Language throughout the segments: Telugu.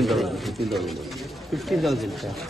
15,000 సార్.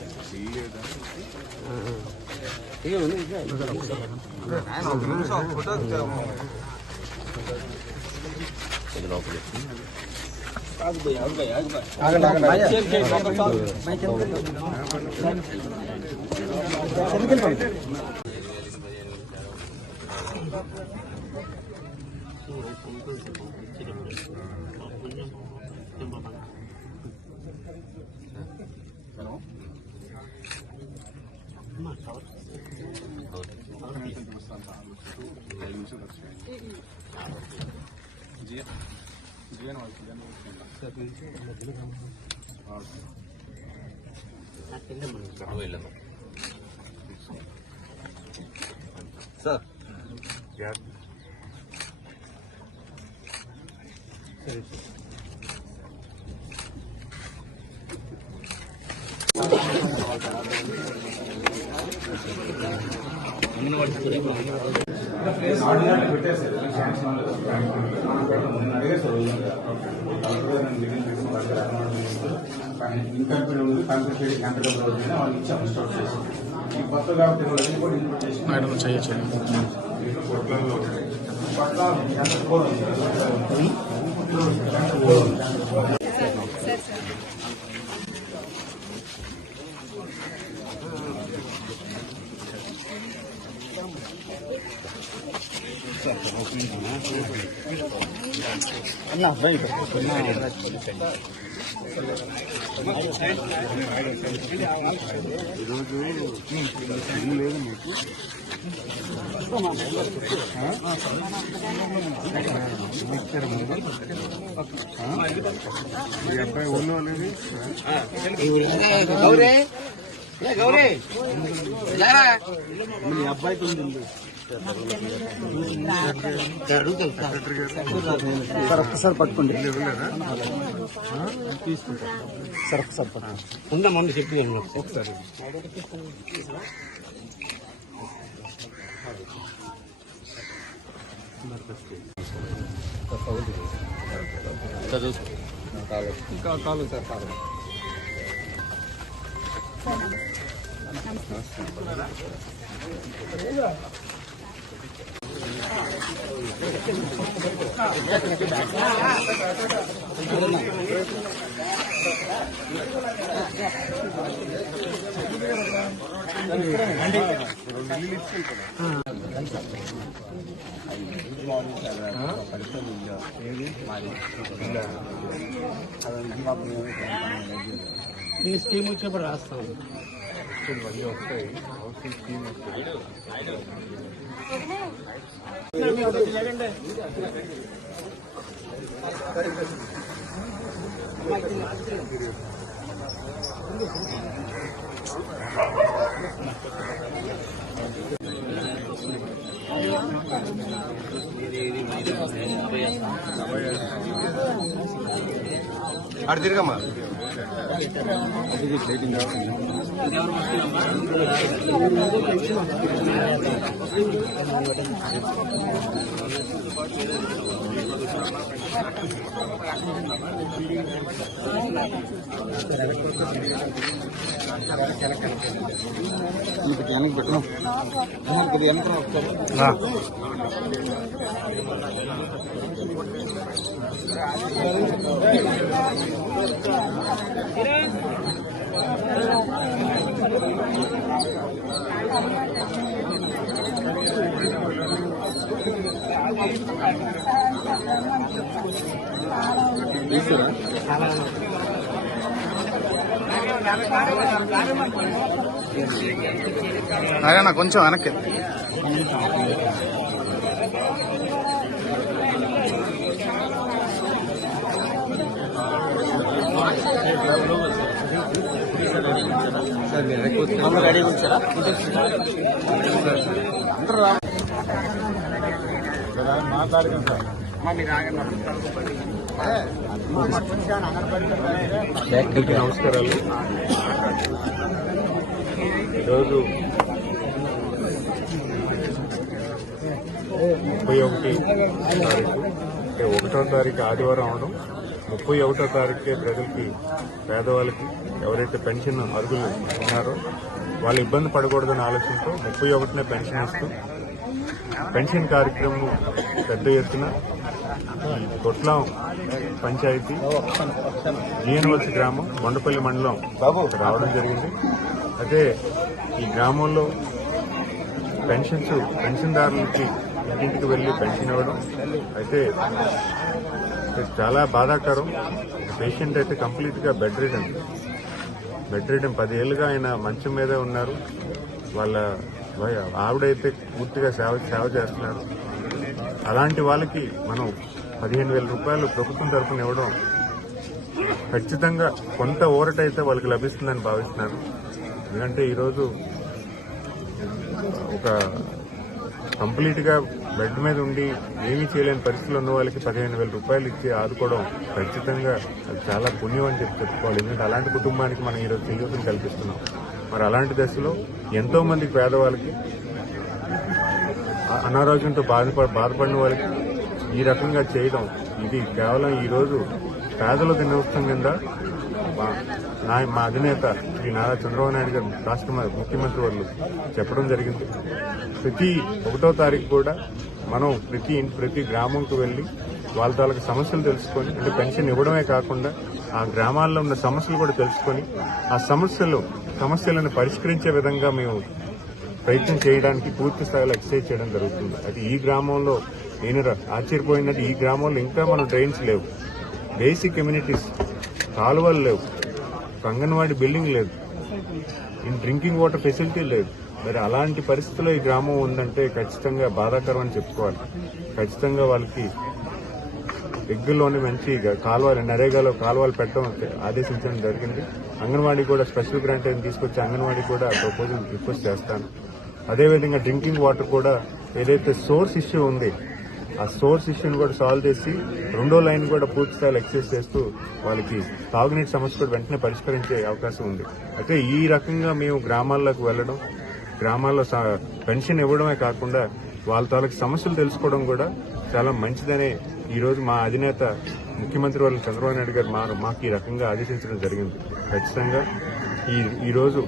సార్ లేదు మీకు మీ అబ్బాయి ఊళ్ళో అనేది మీ అబ్బాయికి ఉంది సార్ ఒక్కసారి పట్టుకోండి తీసుకుంటారు సార్ ఒక్కసారి పట్టుకోండి ఉందా మమ్మీ చెప్పి ఒకసారి ఇంకా కాలు సార్ కాలు ఈ స్కీమ్ వచ్చేప్పుడు రాస్తాం మళ్ళీ వస్తాయి హౌసింగ్ స్కీమ్ వస్తుంది అటు తిరగమ్మా పెట్టను అరేనా కొంచెం వెనక్కి गाड़ी నమస్కారాలు. ఈరోజు 31 తారీఖు ఆదివారం అవడం 31వ తారీఖుకే ప్రజలకి, పేదవాళ్ళకి ఎవరైతే పెన్షన్ అర్హులు ఉన్నారో వాళ్ళు ఇబ్బంది పడకూడదనే ఆలోచనతో 31నే పెన్షన్ ఇస్తూ పెన్షన్ కార్యక్రమం పెద్ద ఎత్తున కొట్లాం పంచాయతీ జీఎన్వల్సి గ్రామం మొండపల్లి మండలం రావడం జరిగింది. అయితే ఈ గ్రామంలో పెన్షన్దారులకి ఇంటింటికి వెళ్లి పెన్షన్ ఇవ్వడం అయితే చాలా బాధాకరం. పేషెంట్ అయితే కంప్లీట్ గా బెడ్ రిడన్ 10 ఏళ్లుగా ఆయన మంచం మీదే ఉన్నారు. వాళ్ళ ఆవిడైతే పూర్తిగా సేవ చేస్తున్నారు. అలాంటి వాళ్ళకి మనం 15,000 రూపాయలు ప్రభుత్వం తరఫున ఇవ్వడం ఖచ్చితంగా కొంత ఊరటైతే వాళ్ళకి లభిస్తుందని భావిస్తున్నాను. ఎందుకంటే ఈరోజు ఒక కంప్లీట్ గా బెడ్ మీద ఉండి ఏమీ చేయలేని పరిస్థితుల్లో ఉన్న వాళ్ళకి 15,000 రూపాయలు ఇచ్చి ఆదుకోవడం ఖచ్చితంగా అది చాలా పుణ్యం అని చెప్పుకోవాలి. ఎందుకంటే అలాంటి కుటుంబానికి మనం ఈరోజు చేయూతను కల్పిస్తున్నాం. మరి అలాంటి దశలో ఎంతో మంది పేదవాళ్ళకి, అనారోగ్యంతో బాధపడిన వాళ్ళకి ఈ రకంగా చేయడం ఇది కేవలం ఈరోజు పేదల దినోత్సవం కింద మా అధినేత శ్రీ నారా చంద్రబాబు నాయుడు గారు రాష్ట్ర ముఖ్యమంత్రి వాళ్ళు చెప్పడం జరిగింది. ప్రతి 1వ తారీఖు కూడా మనం ప్రతి గ్రామంకు వెళ్లి వాళ్ళ తాలూకు సమస్యలు తెలుసుకొని, అంటే పెన్షన్ ఇవ్వడమే కాకుండా ఆ గ్రామాల్లో ఉన్న సమస్యలు కూడా తెలుసుకొని ఆ సమస్యలను పరిష్కరించే విధంగా మేము ప్రయత్నం చేయడానికి పూర్తి స్థాయిలో ఎక్సర్సైజ్ చేయడం జరుగుతుంది. అది ఈ గ్రామంలో నేను ఆశ్చర్యపోయినట్టు ఈ గ్రామంలో ఇంకా మనం డ్రైన్స్ లేవు, బేసిక్ కమ్యూనిటీస్ కాలువలు లేవు, అంగన్వాడీ బిల్డింగ్ లేదు, డ్రింకింగ్ వాటర్ ఫెసిలిటీ లేదు. మరి అలాంటి పరిస్థితుల్లో ఈ గ్రామం ఉందంటే ఖచ్చితంగా బాధాకరం అని చెప్పుకోవాలి. ఖచ్చితంగా వాళ్ళకి దగ్గరలోనే మంచి కాలువలు, నరేగాలో కాలువలు పెట్టడం ఆదేశించడం జరిగింది. అంగన్వాడీ కూడా స్పెషల్ గ్రాంట్ అని తీసుకొచ్చి అంగన్వాడీ కూడా ప్రపోజల్ రిక్వెస్ట్ చేస్తాను. అదేవిధంగా డ్రింకింగ్ వాటర్ కూడా ఏదైతే సోర్స్ ఇష్యూ ఉంది ఆ సోర్స్ ఇష్యూని కూడా సాల్వ్ చేసి 2వ లైన్ కూడా పూర్తి స్థాయిలో ఎక్సైజ్ చేస్తూ వాళ్ళకి తాగునీటి సమస్య కూడా వెంటనే పరిష్కరించే అవకాశం ఉంది. అయితే ఈ రకంగా మేము గ్రామాల్లోకి వెళ్లడం, గ్రామాల్లో పెన్షన్ ఇవ్వడమే కాకుండా వాళ్ళ తాలూకు సమస్యలు తెలుసుకోవడం కూడా చాలా మంచిదనే ఈరోజు మా అధినేత ముఖ్యమంత్రి వాళ్ళు చంద్రబాబు నాయుడు గారు మాకు ఈ రకంగా ఆదేశించడం జరిగింది. ఖచ్చితంగా ఈరోజు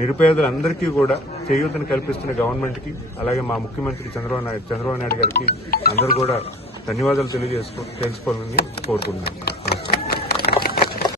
నిరుపేదలందరికీ కూడా చేయూతను కల్పిస్తున్న గవర్నమెంట్ కి, అలాగే మా ముఖ్యమంత్రి చంద్రబాబు నాయుడు గారికి అందరూ కూడా ధన్యవాదాలు తెలుసుకోవాలని కోరుకుంటున్నాను.